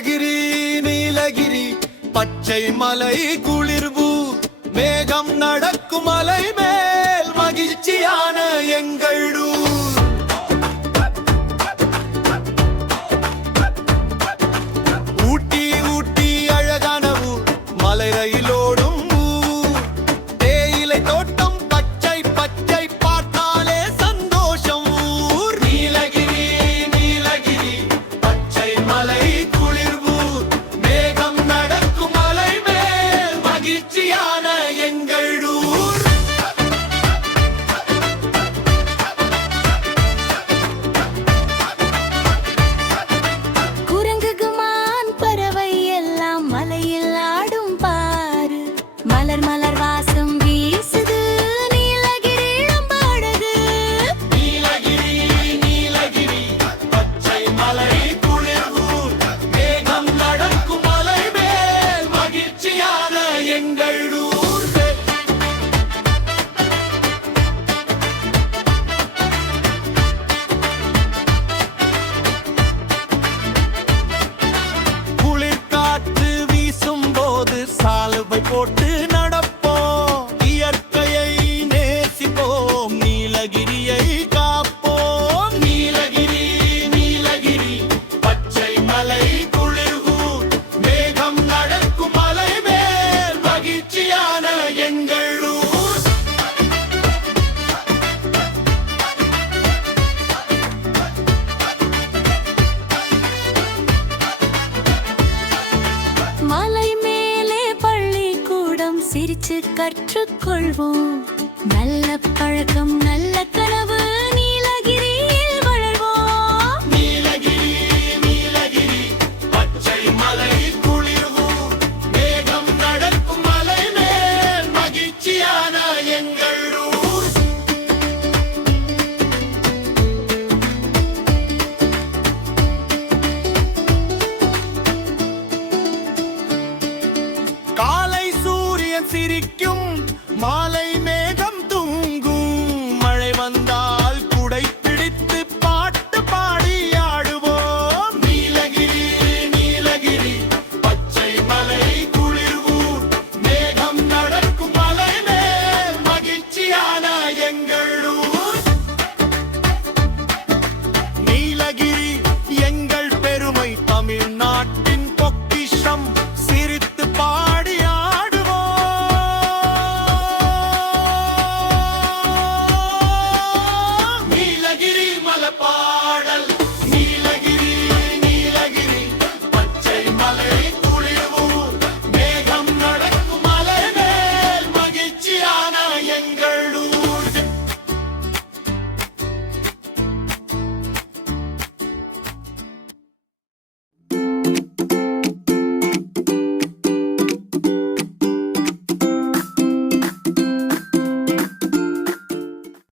நீலகிரி நீலகிரி பச்சை மலை குளிர்வூர் மேகம் நடக்கும் மலை மேல் மகிழ்ச்சியான எங்கள் ஊர். ஊட்டி ஊட்டி அழகான ஊர், மலை ரயிலோடும் ஊர், தேயிலை தோட்டம் பச்சை பச்சை பார்த்தாலே சந்தோஷம் ஊர். நீலகிரி நீலகிரி பச்சை மலை குளிர்வூர் மேகம் நடக்கும் மலை மேல் மகிழ்ச்சியான எங்கள் ஊர். குரங்குமான் பறவை எல்லாம் மலையில் ஆடும் பாரு, மலர் மலர் வாசம் வீசுது நீலகிரி அழகு. நீலகிரி நீலகிரி பச்சை மலை குளிர்வூர் மேகம் நடக்கும் மலை மேல் மகிழ்ச்சியான எங்கள் ஊர். குளிர்காற்று வீசும் போது சாலுவை போட்டு நடப்போம், இயற்கையை நேசிப்போம், நீலகிரியை காப்போம். நீலகிரி நீலகிரி பச்சை மலை குளிர்வூர் மேகம் நடக்கும் மலை மேல் மகிழ்ச்சியான எங்கள் ஊர். மலை மேலே பள்ளிக்கூடம் சிரிச்சு கற்றுக்கொள்வோம், நல்ல பழக்கம் நல்ல கனவு நீலகிரியில் வளர்வோம். நீலகிரி நீலகிரி பச்சை மலை குளிர்வூர் மேகம் நடக்கும் மலை மேல் மகிழ்ச்சியான எங்கள் ஊர். காலை சூரியன் சிரிக்கும், மாலை மேகம் தூங்கும், மழை வந்தால் குடை பிடித்து பாட்டு பாடி ஆடுவோம். நீலகிரி நீலகிரி பச்சை மலை குளிர்வூர் மேகம் நடக்கும் மலை மேல் மகிழ்ச்சியான எங்கள் ஊர். நீலகிரி எங்கள் பெருமை, தமிழ்நாட்டின் பொக்கிஷம், சிரித்து பாடி ஆடுவோம். நீலகிரி மலைப்பாடல்